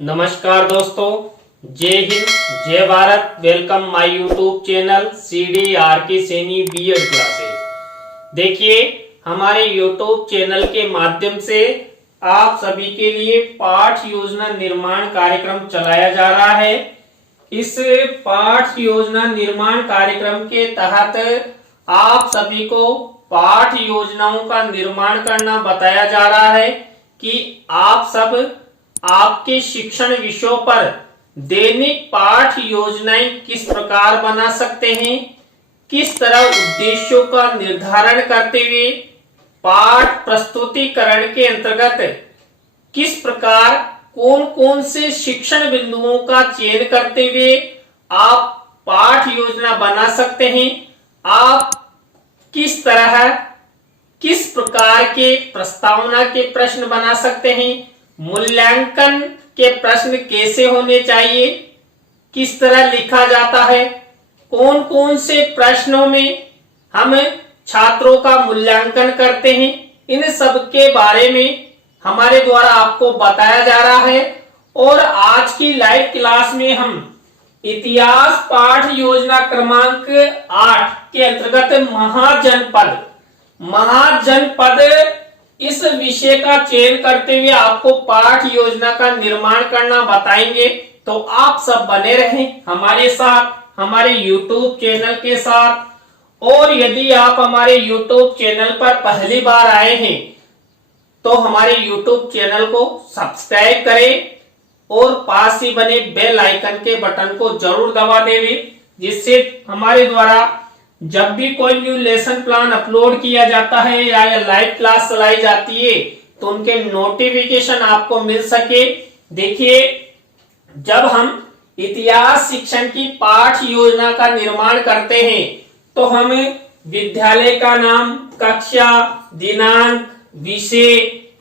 नमस्कार दोस्तों, जय हिंद, जय Bharat. Welcome my YouTube channel CDRK Saini B Ed classes. देखिए, हमारे यूट्यूब चैनल के माध्यम से आप सभी के लिए पाठ योजना निर्माण कार्यक्रम चलाया जा रहा है। इस पाठ योजना निर्माण कार्यक्रम के तहत आप सभी को पाठ योजनाओं का निर्माण करना बताया जा रहा है कि आप सब आपके शिक्षण विषयों पर दैनिक पाठ योजनाएं किस प्रकार बना सकते हैं, किस तरह उद्देश्यों का निर्धारण करते हुए पाठ प्रस्तुतिकरण के अंतर्गत किस प्रकार कौन कौन से शिक्षण बिंदुओं का चयन करते हुए आप पाठ योजना बना सकते हैं। आप किस तरह किस प्रकार के प्रस्तावना के प्रश्न बना सकते हैं, मूल्यांकन के प्रश्न कैसे होने चाहिए, किस तरह लिखा जाता है, कौन कौन से प्रश्नों में हम छात्रों का मूल्यांकन करते हैं, इन सब के बारे में हमारे द्वारा आपको बताया जा रहा है। और आज की लाइव क्लास में हम इतिहास पाठ योजना क्रमांक 8 के अंतर्गत महाजनपद इस विषय का चयन करते हुए आपको पाठ योजना का निर्माण करना बताएंगे। तो आप सब बने रहें हमारे साथ, हमारे YouTube चैनल के साथ। और यदि आप हमारे YouTube चैनल पर पहली बार आए हैं तो हमारे YouTube चैनल को सब्सक्राइब करें और पास ही बने बेल आइकन के बटन को जरूर दबा दें, जिससे हमारे द्वारा जब भी कोई न्यू लेसन प्लान अपलोड किया जाता है या लाइव क्लास चलाई जाती है तो उनके नोटिफिकेशन आपको मिल सके। देखिए, जब हम इतिहास शिक्षण की पाठ योजना का निर्माण करते हैं तो हम विद्यालय का नाम, कक्षा, दिनांक, विषय,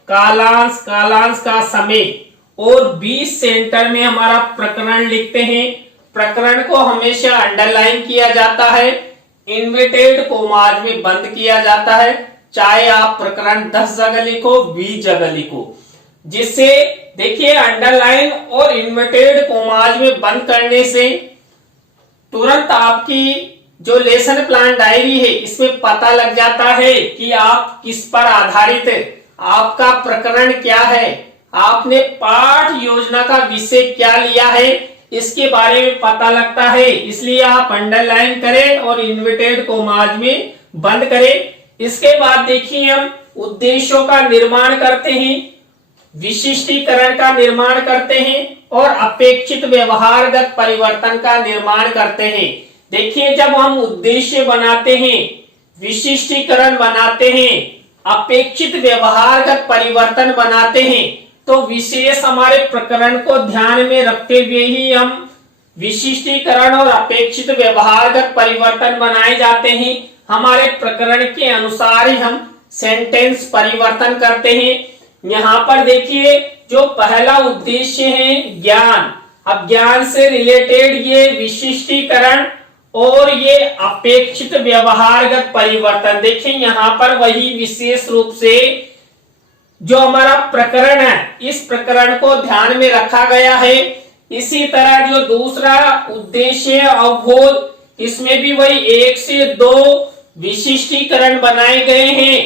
कालांश का समय और 20 सेंटर में हमारा प्रकरण लिखते हैं। प्रकरण को हमेशा अंडरलाइन किया जाता है, इन्वर्टेड कोमाज में बंद किया जाता है, चाहे आप प्रकरण 10 जगह लिखो, 20 जगह लिखो। जिससे देखिए, अंडरलाइन और इन्वर्टेड कोमाज में बंद करने से तुरंत आपकी जो लेसन प्लान डायरी है इसमें पता लग जाता है कि आप किस पर आधारित है, आपका प्रकरण क्या है, आपने पाठ योजना का विषय क्या लिया है, इसके बारे में पता लगता है। इसलिए आप अंडरलाइन करें और इन्वर्टेड कोमाज में बंद करें। इसके बाद देखिए, हम उद्देश्यों का निर्माण करते हैं, विशिष्टीकरण का निर्माण करते हैं और अपेक्षित व्यवहारगत परिवर्तन का निर्माण करते हैं। देखिए, जब हम उद्देश्य बनाते हैं, विशिष्टीकरण बनाते हैं, अपेक्षित व्यवहारगत परिवर्तन बनाते हैं तो विशेष हमारे प्रकरण को ध्यान में रखते हुए ही हम विशिष्टीकरण और अपेक्षित व्यवहारगत परिवर्तन बनाए जाते हैं। हमारे प्रकरण के अनुसार ही हम सेंटेंस परिवर्तन करते हैं। यहाँ पर देखिए, जो पहला उद्देश्य है ज्ञान, अब ज्ञान से रिलेटेड ये विशिष्टीकरण और ये अपेक्षित व्यवहारगत परिवर्तन। देखिए, यहाँ पर वही विशेष रूप से जो हमारा प्रकरण है, इस प्रकरण को ध्यान में रखा गया है। इसी तरह जो दूसरा उद्देश्य अवबोध, इसमें भी वही 1 से 2 विशिष्टीकरण बनाए गए हैं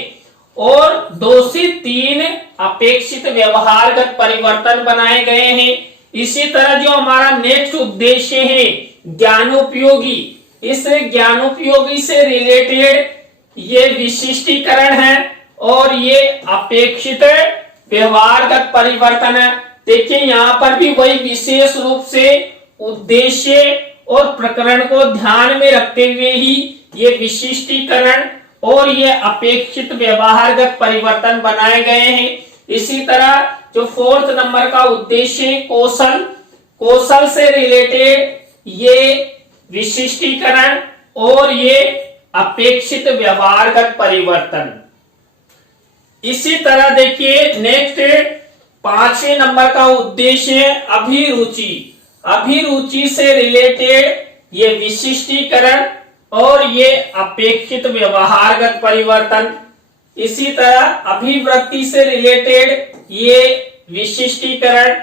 और 2 से 3 अपेक्षित व्यवहारगत परिवर्तन बनाए गए हैं। इसी तरह जो हमारा नेक्स्ट उद्देश्य है ज्ञानोपयोगी, इस ज्ञानोपयोगी से रिलेटेड ये विशिष्टीकरण है और ये अपेक्षित व्यवहारगत परिवर्तन है। देखिए, यहाँ पर भी वही विशेष रूप से उद्देश्य और प्रकरण को ध्यान में रखते हुए ही ये विशिष्टीकरण और ये अपेक्षित व्यवहारगत परिवर्तन बनाए गए हैं। इसी तरह जो 4th नंबर का उद्देश्य कौशल से रिलेटेड ये विशिष्टीकरण और ये अपेक्षित व्यवहारगत परिवर्तन। इसी तरह देखिए, नेक्स्ट 5वें नंबर का उद्देश्य अभिरुचि से रिलेटेड ये विशिष्टीकरण और ये अपेक्षित व्यवहारगत परिवर्तन। इसी तरह अभिवृत्ति से रिलेटेड ये विशिष्टीकरण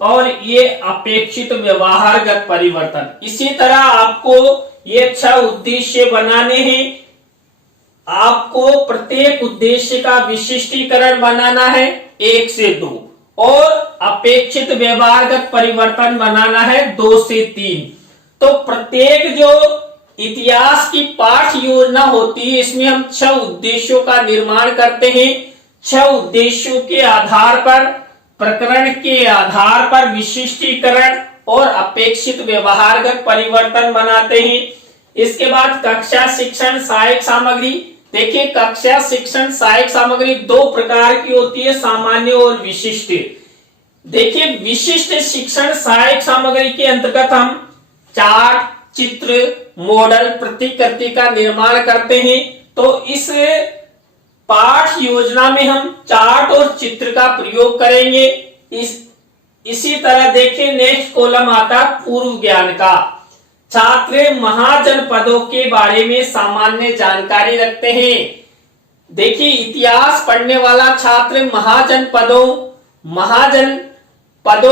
और ये अपेक्षित व्यवहारगत परिवर्तन। इसी तरह आपको ये 6 उद्देश्य बनाने हैं। आपको प्रत्येक उद्देश्य का विशिष्टीकरण बनाना है 1 से 2 और अपेक्षित व्यवहारगत परिवर्तन बनाना है 2 से 3। तो प्रत्येक जो इतिहास की पाठ योजना होती है इसमें हम 6 उद्देश्यों का निर्माण करते हैं। 6 उद्देश्यों के आधार पर, प्रकरण के आधार पर विशिष्टीकरण और अपेक्षित व्यवहारगत परिवर्तन बनाते हैं। इसके बाद कक्षा शिक्षण सहायक सामग्री। देखिए, कक्षा शिक्षण सहायक सामग्री 2 प्रकार की होती है, सामान्य और विशिष्ट। देखिए, विशिष्ट शिक्षण सहायक सामग्री के अंतर्गत हम चार्ट, चित्र, मॉडल, प्रतिकृति का निर्माण करते हैं। तो इस पाठ योजना में हम चार्ट और चित्र का प्रयोग करेंगे। इसी तरह देखिए, नेक्स्ट कॉलम आता पूर्व ज्ञान का। छात्र महाजनपदों के बारे में सामान्य जानकारी रखते हैं। देखिए, इतिहास पढ़ने वाला छात्र महाजनपदों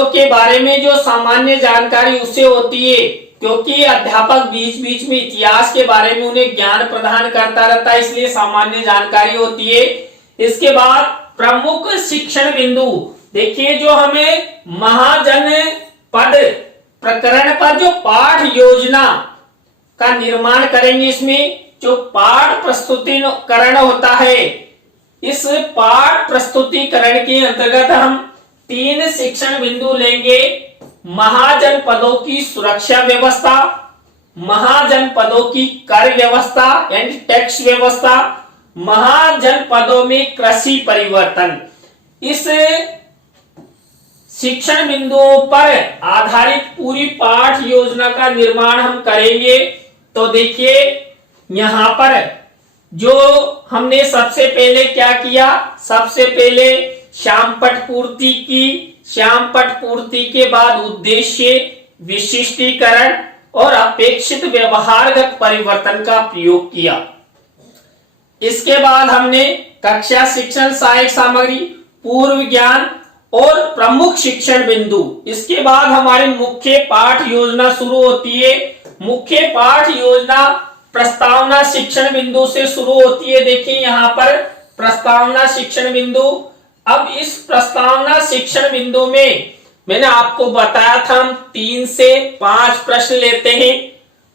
के बारे में जो सामान्य जानकारी उसे होती है, क्योंकि अध्यापक बीच बीच में इतिहास के बारे में उन्हें ज्ञान प्रदान करता रहता है, इसलिए सामान्य जानकारी होती है। इसके बाद प्रमुख शिक्षण बिंदु। देखिए, जो हमें महाजनपद प्रकरण पर जो पाठ योजना का निर्माण करेंगे, इसमें जो पाठ प्रस्तुतिकरण होता है, इस पाठ प्रस्तुतिकरण के अंतर्गत हम 3 शिक्षण बिंदु लेंगे। महाजनपदों की सुरक्षा व्यवस्था, महाजनपदों की कर व्यवस्था यानी टैक्स व्यवस्था, महाजनपदों में कृषि परिवर्तन। इस शिक्षण बिंदुओं पर आधारित पूरी पाठ योजना का निर्माण हम करेंगे। तो देखिए, यहां पर जो हमने सबसे पहले क्या किया, सबसे पहले श्यामपट्ट पूर्ति की। श्यामपट्ट पूर्ति के बाद उद्देश्य, विशिष्टीकरण और अपेक्षित व्यवहारगत परिवर्तन का प्रयोग किया। इसके बाद हमने कक्षा शिक्षण सहायक सामग्री, पूर्व ज्ञान और प्रमुख शिक्षण बिंदु। इसके बाद हमारी मुख्य पाठ योजना शुरू होती है। मुख्य पाठ योजना प्रस्तावना शिक्षण बिंदु से शुरू होती है। देखिए, यहाँ पर प्रस्तावना शिक्षण बिंदु। अब इस प्रस्तावना शिक्षण बिंदु में मैंने आपको बताया था हम 3 से 5 प्रश्न लेते हैं।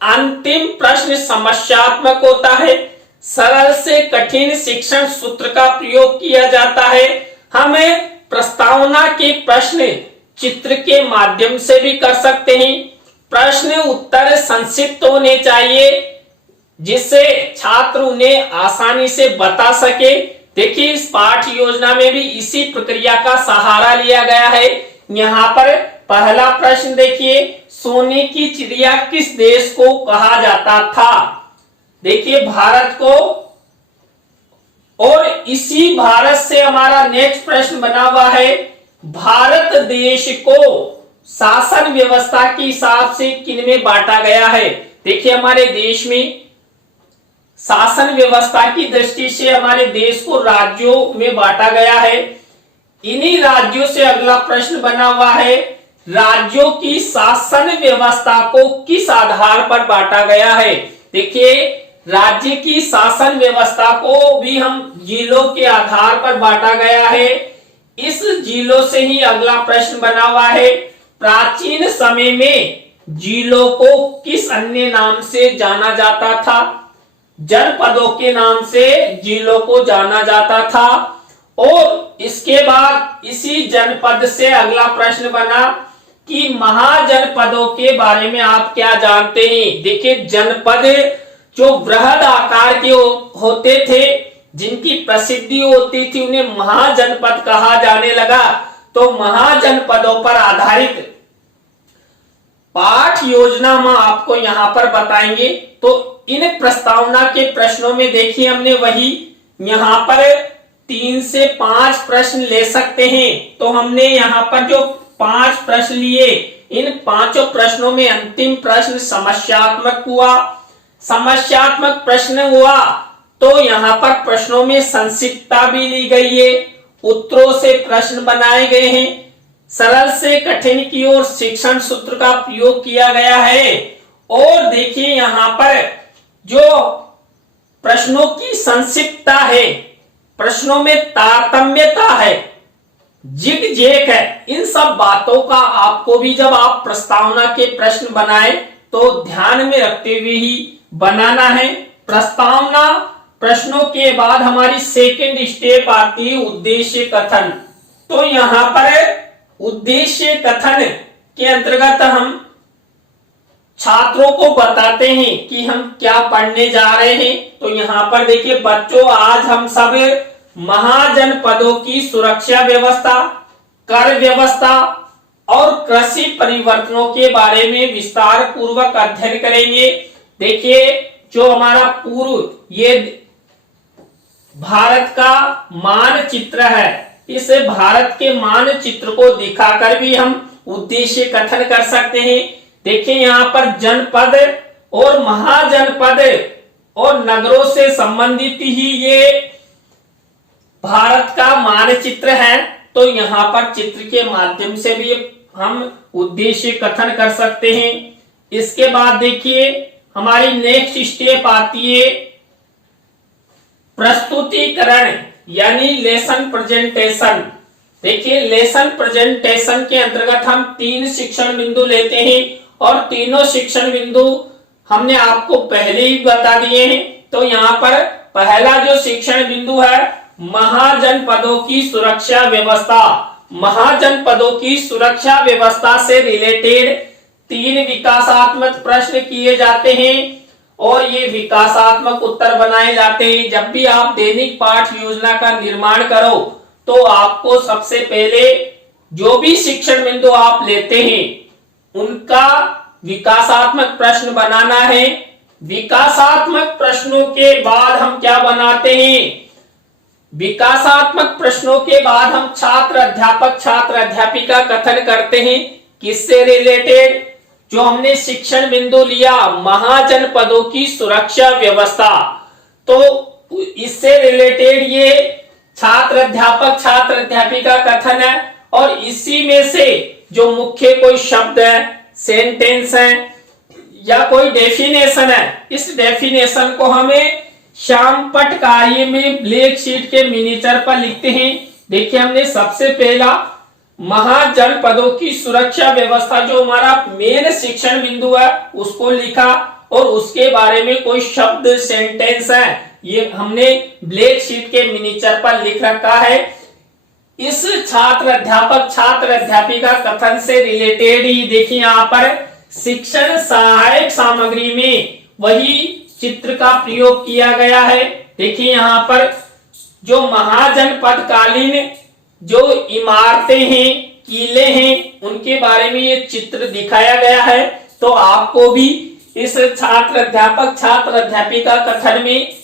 अंतिम प्रश्न समस्यात्मक होता है। सरल से कठिन शिक्षण सूत्र का प्रयोग किया जाता है। हमें प्रस्तावना के प्रश्न चित्र के माध्यम से भी कर सकते हैं। प्रश्न उत्तर संक्षिप्त होने चाहिए जिससे छात्र उन्हें आसानी से बता सके। देखिए, इस पाठ योजना में भी इसी प्रक्रिया का सहारा लिया गया है। यहाँ पर पहला प्रश्न देखिए, सोने की चिड़िया किस देश को कहा जाता था? देखिए, भारत को। और इसी भारत से हमारा नेक्स्ट प्रश्न बना हुआ है, भारत देश को शासन व्यवस्था के हिसाब से किन में बांटा गया है? देखिए, हमारे देश में शासन व्यवस्था की दृष्टि से हमारे देश को राज्यों में बांटा गया है। इन्हीं राज्यों से अगला प्रश्न बना हुआ है, राज्यों की शासन व्यवस्था को किस आधार पर बांटा गया है? देखिए, राज्य की शासन व्यवस्था को भी हम जिलों के आधार पर बांटा गया है। इस जिलों से ही अगला प्रश्न बना हुआ है, प्राचीन समय में जिलों को किस अन्य नाम से जाना जाता था? जनपदों के नाम से जिलों को जाना जाता था। और इसके बाद इसी जनपद से अगला प्रश्न बना कि महाजनपदों के बारे में आप क्या जानते हैं? देखिए, जनपद जो बृहद आकार के होते थे, जिनकी प्रसिद्धि होती थी, उन्हें महाजनपद कहा जाने लगा। तो महाजनपदों पर आधारित पाठ योजना हम आपको यहां पर बताएंगे। तो इन प्रस्तावना के प्रश्नों में देखिए, हमने वही यहां पर 3 से 5 प्रश्न ले सकते हैं। तो हमने यहां पर जो 5 प्रश्न लिए, इन 5 प्रश्नों में अंतिम प्रश्न समस्यात्मक हुआ। समस्यात्मक प्रश्न हुआ तो यहाँ पर प्रश्नों में संक्षिप्तता भी ली गई है, उत्तरों से प्रश्न बनाए गए हैं। सरल से कठिन की ओर शिक्षण सूत्र का प्रयोग किया गया है। और देखिए यहां पर जो प्रश्नों की संक्षिप्तता है, प्रश्नों में तारतम्यता है, जिग जैक है, इन सब बातों का आपको भी जब आप प्रस्तावना के प्रश्न बनाए तो ध्यान में रखते हुए ही बनाना है। प्रस्तावना प्रश्नों के बाद हमारी सेकंड स्टेप आती है उद्देश्य कथन। तो यहां पर उद्देश्य कथन के अंतर्गत हम छात्रों को बताते हैं कि हम क्या पढ़ने जा रहे हैं। तो यहां पर देखिए बच्चों, आज हम सब महाजनपदों की सुरक्षा व्यवस्था, कर व्यवस्था और कृषि परिवर्तनों के बारे में विस्तार पूर्वक अध्ययन करेंगे। देखिए जो हमारा पूर्व ये भारत का मानचित्र है, इस भारत के मानचित्र को दिखाकर भी हम उद्देश्य कथन कर सकते हैं। देखिए यहां पर जनपद और महाजनपद और नगरों से संबंधित ही ये भारत का मानचित्र है। तो यहां पर चित्र के माध्यम से भी हम उद्देश्य कथन कर सकते हैं। इसके बाद देखिए हमारी नेक्स्ट स्टेप आती है प्रस्तुतिकरण यानी लेसन प्रेजेंटेशन। देखिए लेसन प्रेजेंटेशन के अंतर्गत हम 3 शिक्षण बिंदु लेते हैं और तीनों शिक्षण बिंदु हमने आपको पहले ही बता दिए हैं। तो यहाँ पर पहला जो शिक्षण बिंदु है महाजनपदों की सुरक्षा व्यवस्था। महाजनपदों की सुरक्षा व्यवस्था से रिलेटेड 3 विकासात्मक प्रश्न किए जाते हैं और ये विकासात्मक उत्तर बनाए जाते हैं। जब भी आप दैनिक पाठ योजना का निर्माण करो तो आपको सबसे पहले जो भी शिक्षण बिंदु आप लेते हैं उनका विकासात्मक प्रश्न बनाना है। विकासात्मक प्रश्नों के बाद हम क्या बनाते हैं? विकासात्मक प्रश्नों के बाद हम छात्र अध्यापिका कथन करते हैं। किससे रिलेटेड? जो हमने शिक्षण बिंदु लिया महाजनपदों की सुरक्षा व्यवस्था, तो इससे रिलेटेड ये छात्र अध्यापिका कथन है। और इसी में से जो मुख्य कोई शब्द है, सेंटेंस है या कोई डेफिनेशन है, इस डेफिनेशन को हमें शामपट कार्य में ब्लैक शीट के मिनीचर पर लिखते हैं। देखिए हमने सबसे पहला महाजनपदों की सुरक्षा व्यवस्था जो हमारा मेन शिक्षण बिंदु है उसको लिखा और उसके बारे में कोई शब्द सेंटेंस है ये हमने ब्लैक शीट के मिनीचर पर लिख रखा है। इस छात्र अध्यापिका कथन से रिलेटेड ही देखिए यहाँ पर शिक्षण सहायक सामग्री में वही चित्र का प्रयोग किया गया है। देखिए यहाँ पर जो महाजनपद कालीन जो इमारतें हैं, किले हैं, उनके बारे में ये चित्र दिखाया गया है। तो आपको भी इस छात्र अध्यापिका कथन में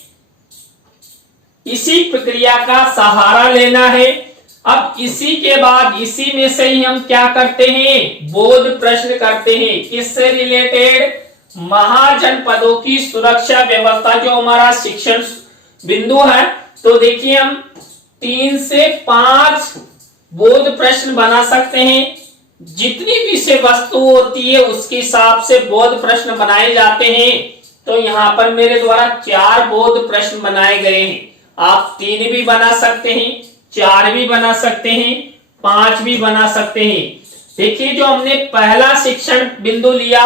इसी प्रक्रिया का सहारा लेना है। अब इसी के बाद इसी में से ही हम क्या करते हैं? बोध प्रश्न करते हैं। किससे रिलेटेड? महाजनपदों की सुरक्षा व्यवस्था जो हमारा शिक्षण बिंदु है। तो देखिए हम 3 से 5 बोध प्रश्न बना सकते हैं। जितनी विषय वस्तु होती है उसके हिसाब से बोध प्रश्न बनाए जाते हैं। तो यहाँ पर मेरे द्वारा 4 बोध प्रश्न बनाए गए हैं। आप 3 भी बना सकते हैं, 4 भी बना सकते हैं, 5 भी बना सकते हैं। देखिए जो हमने पहला शिक्षण बिंदु लिया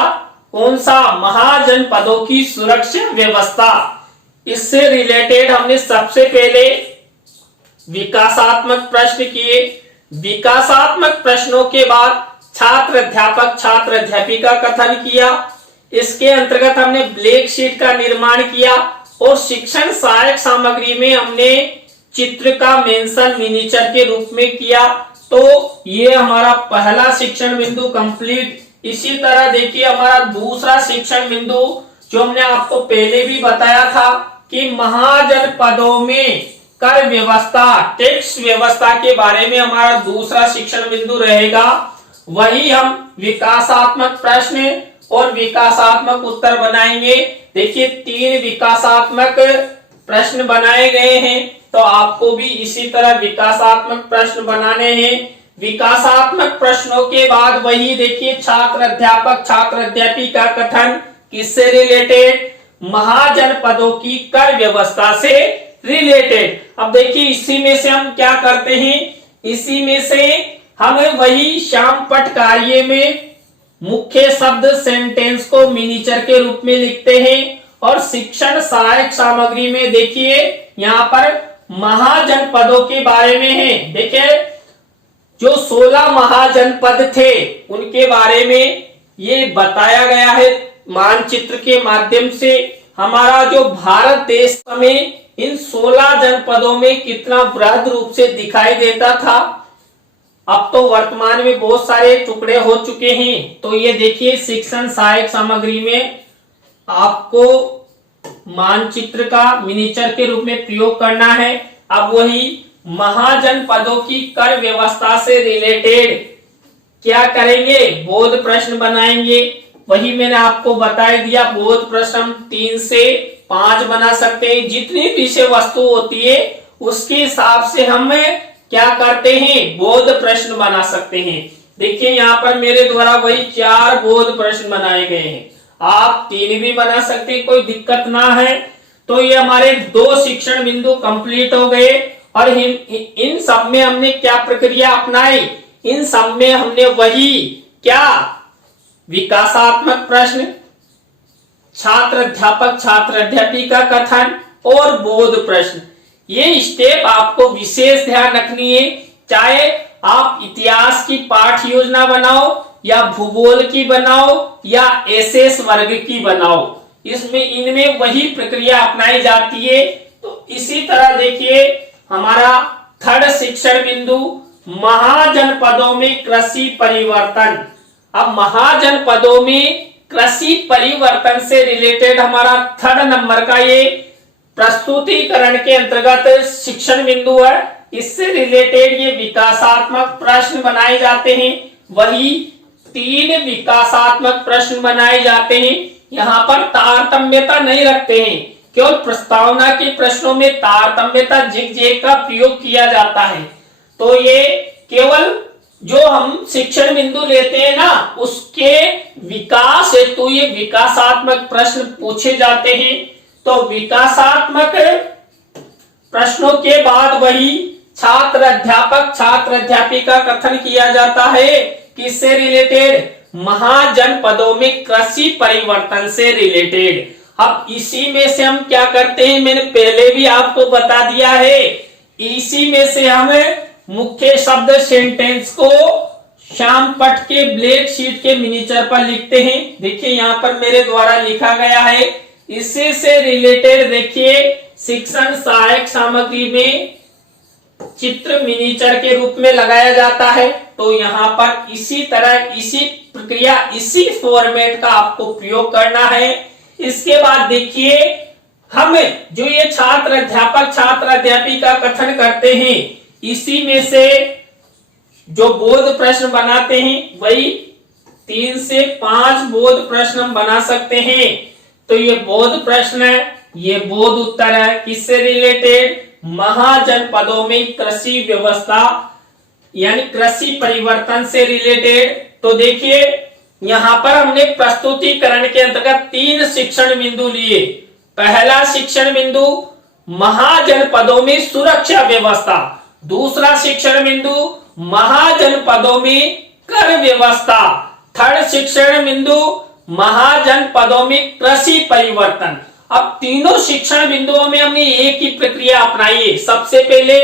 कौन सा? महाजनपदों की सुरक्षा व्यवस्था। इससे रिलेटेड हमने सबसे पहले विकासात्मक प्रश्न किए। विकासात्मक प्रश्नों के बाद छात्र अध्यापिका कथन किया। इसके अंतर्गत हमने ब्लैक शीट का निर्माण किया और शिक्षण सहायक सामग्री में हमने चित्र का मेंशन मिनीचर के रूप में किया। तो ये हमारा पहला शिक्षण बिंदु कंप्लीट। इसी तरह देखिए हमारा दूसरा शिक्षण बिंदु जो हमने आपको पहले भी बताया था कि महाजनपदों में कर व्यवस्था, टैक्स व्यवस्था के बारे में हमारा दूसरा शिक्षण बिंदु रहेगा। वही हम विकासात्मक प्रश्न और विकासात्मक उत्तर बनाएंगे। देखिए 3 विकासात्मक प्रश्न बनाए गए हैं। तो आपको भी इसी तरह विकासात्मक प्रश्न बनाने हैं। विकासात्मक प्रश्नों के बाद वही देखिए छात्र अध्यापक छात्र अध्यापी का कथन किससे रिलेटेड, महाजनपदों की कर व्यवस्था से रिलेटेड। अब देखिए इसी में से हम क्या करते हैं, इसी में से हमें वही श्याम पट कार्य में मुख्य शब्द सेंटेंस को मिनीचर के रूप में लिखते हैं और शिक्षण सहायक सामग्री में देखिए यहाँ पर महाजनपदों के बारे में है। देखिए जो 16 महाजनपद थे उनके बारे में ये बताया गया है मानचित्र के माध्यम से। हमारा जो भारत देश में इन 16 जनपदों में कितना वृहद रूप से दिखाई देता था, अब तो वर्तमान में बहुत सारे टुकड़े हो चुके हैं। तो ये देखिए शिक्षण सहायक सामग्री में आपको मानचित्र का मिनीचर के रूप में प्रयोग करना है। अब वही महाजनपदों की कर व्यवस्था से रिलेटेड क्या करेंगे, बोध प्रश्न बनाएंगे। वही मैंने आपको बता दिया, बोध प्रश्न 3 से 5 बना सकते हैं। जितनी विषय वस्तु होती है उसके हिसाब से हम क्या करते हैं, बोध प्रश्न बना सकते हैं। देखिए यहाँ पर मेरे द्वारा वही 4 बोध प्रश्न बनाए गए हैं, आप 3 भी बना सकते हैं, कोई दिक्कत ना है। तो ये हमारे 2 शिक्षण बिंदु कंप्लीट हो गए और इन सब में हमने क्या प्रक्रिया अपनाई, इन सब में हमने वही क्या विकासात्मक प्रश्न, छात्र अध्यापक छात्र अध्यापी का कथन और बोध प्रश्न, ये स्टेप आपको विशेष ध्यान रखनी है। चाहे आप इतिहास की पाठ योजना बनाओ या भूगोल की बनाओ या एसएस वर्ग की बनाओ, इसमें इनमें वही प्रक्रिया अपनाई जाती है। तो इसी तरह देखिए हमारा 3rd शिक्षण बिंदु महाजनपदों में कृषि परिवर्तन। अब महाजनपदों में कृषि परिवर्तन से रिलेटेड हमारा 3rd नंबर का ये प्रस्तुतिकरण के अंतर्गत शिक्षण बिंदु है। इससे रिलेटेड ये विकासात्मक प्रश्न बनाए जाते हैं। वही 3 विकासात्मक प्रश्न बनाए जाते हैं। यहाँ पर तारतम्यता नहीं रखते हैं, केवल प्रस्तावना के प्रश्नों में तारतम्यता जिग का प्रयोग किया जाता है। तो ये केवल जो हम शिक्षण बिंदु लेते हैं ना, उसके विकास हेतु ये विकासात्मक प्रश्न पूछे जाते हैं। तो विकासात्मक प्रश्नों के बाद वही छात्र अध्यापक छात्र अध्यापी का कथन किया जाता है, किससे रिलेटेड, महाजनपदों में कृषि परिवर्तन से रिलेटेड। अब इसी में से हम क्या करते हैं, मैंने पहले भी आपको बता दिया है, इसी में से हम मुख्य शब्द सेंटेंस को श्याम पट के ब्लैक शीट के मिनीचर पर लिखते हैं। देखिए यहाँ पर मेरे द्वारा लिखा गया है। इसी से रिलेटेड देखिए शिक्षण सहायक सामग्री में चित्र मिनीचर के रूप में लगाया जाता है। तो यहाँ पर इसी तरह इसी प्रक्रिया इसी फॉर्मेट का आपको प्रयोग करना है। इसके बाद देखिए हम जो ये छात्र अध्यापक छात्र अध्यापी का कथन करते हैं, इसी में से जो बोध प्रश्न बनाते हैं वही 3 से 5 बोध प्रश्न हम बना सकते हैं। तो ये बोध प्रश्न है, ये बोध उत्तर है, किससे रिलेटेड, महाजनपदों में कृषि व्यवस्था यानी कृषि परिवर्तन से रिलेटेड। तो देखिए यहाँ पर हमने प्रस्तुतिकरण के अंतर्गत 3 शिक्षण बिंदु लिए। पहला शिक्षण बिंदु महाजनपदों में सुरक्षा व्यवस्था, दूसरा शिक्षण बिंदु महाजनपदों में कर व्यवस्था, 3rd शिक्षण बिंदु महाजनपदों में कृषि परिवर्तन। अब तीनों शिक्षण बिंदुओं में हमने एक ही प्रक्रिया अपनाई है। सबसे पहले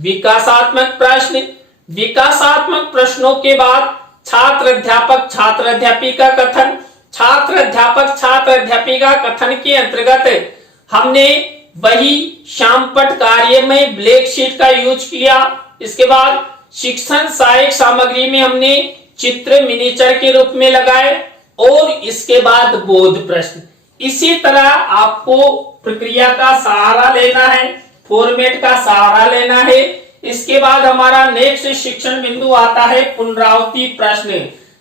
विकासात्मक प्रश्न, विकासात्मक प्रश्नों के बाद छात्र अध्यापक छात्र अध्यापी का कथन, छात्र अध्यापक छात्र अध्यापी का कथन के अंतर्गत हमने वही श्यामपट्ट कार्य में ब्लैक शीट का यूज किया। इसके बाद शिक्षण सहायक सामग्री में हमने चित्र मिनीचर के रूप में लगाए और इसके बाद बोध प्रश्न। इसी तरह आपको प्रक्रिया का सहारा लेना है, फॉर्मेट का सहारा लेना है। इसके बाद हमारा नेक्स्ट शिक्षण बिंदु आता है पुनरावृत्ति प्रश्न।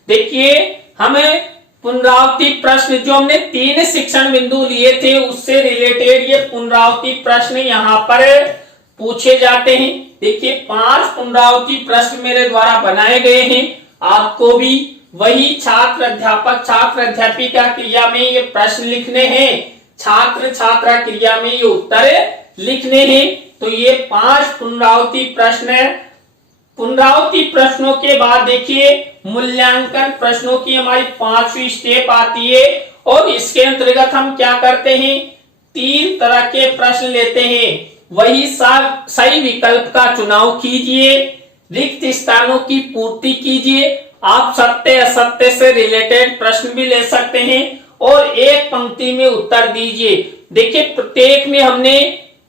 देखिए हमें पुनरावृत्ति प्रश्न जो हमने 3 शिक्षण बिंदु लिए थे उससे रिलेटेड ये पुनरावृत्ति प्रश्न यहाँ पर पूछे जाते हैं। देखिए 5 पुनरावृत्ति प्रश्न मेरे द्वारा बनाए गए हैं। आपको भी वही छात्र अध्यापक छात्र अध्यापिका क्रिया में ये प्रश्न लिखने हैं, छात्र छात्रा क्रिया में ये उत्तर लिखने हैं। तो ये 5 पुनरावृत्ति प्रश्न है। पुनरावृत्ति प्रश्नों के बाद देखिए मूल्यांकन प्रश्नों की हमारी 5वीं स्टेप आती है और इसके अंतर्गत हम क्या करते हैं, 3 तरह के प्रश्न लेते हैं। वही सही विकल्प का चुनाव कीजिए, रिक्त स्थानों की पूर्ति कीजिए, आप सत्य असत्य से रिलेटेड प्रश्न भी ले सकते हैं और एक पंक्ति में उत्तर दीजिए। देखिए प्रत्येक में हमने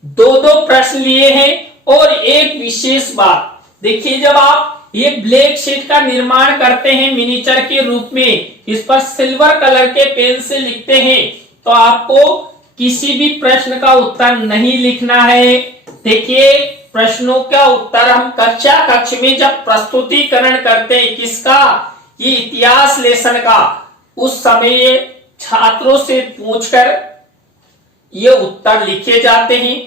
2-2 प्रश्न लिए हैं और एक विशेष बात, देखिए जब आप ये ब्लैक शीट का निर्माण करते हैं मिनिएचर के रूप में, इस पर सिल्वर कलर के पेन से लिखते हैं, तो आपको किसी भी प्रश्न का उत्तर नहीं लिखना है। देखिए प्रश्नों का उत्तर हम कक्षा कक्ष में जब प्रस्तुतिकरण करते हैं, किसका, ये इतिहास लेसन का, उस समय छात्रों से पूछकर ये उत्तर लिखे जाते हैं।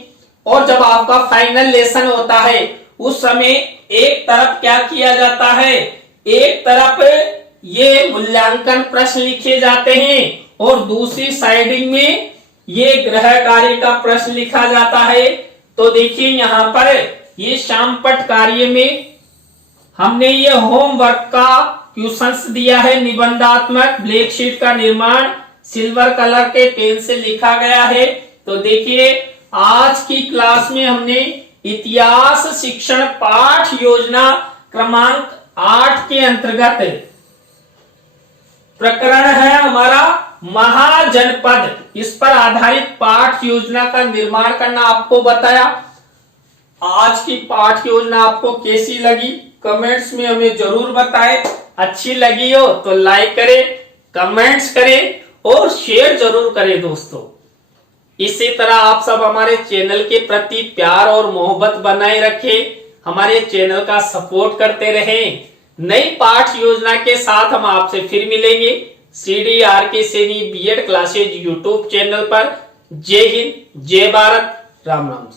और जब आपका फाइनल लेसन होता है उस समय एक तरफ क्या किया जाता है, एक तरफ ये मूल्यांकन प्रश्न लिखे जाते हैं और दूसरी साइडिंग में ये गृह कार्य का प्रश्न लिखा जाता है। तो देखिए यहाँ पर ये शामपट कार्य में हमने ये होमवर्क का क्वेश्चंस दिया है, निबंधात्मक ब्लैक शीट का निर्माण सिल्वर कलर के पेन से लिखा गया है। तो देखिए आज की क्लास में हमने इतिहास शिक्षण पाठ योजना क्रमांक 8 के अंतर्गत प्रकरण है हमारा महाजनपद, इस पर आधारित पाठ योजना का निर्माण करना आपको बताया। आज की पाठ योजना आपको कैसी लगी कमेंट्स में हमें जरूर बताएं। अच्छी लगी हो तो लाइक करें, कमेंट्स करें और शेयर जरूर करें दोस्तों। इसी तरह आप सब हमारे चैनल के प्रति प्यार और मोहब्बत बनाए रखें, हमारे चैनल का सपोर्ट करते रहें। नई पाठ योजना के साथ हम आपसे फिर मिलेंगे CDRK Saini B.Ed classes YouTube channel पर। जय हिंद, जय भारत, राम राम।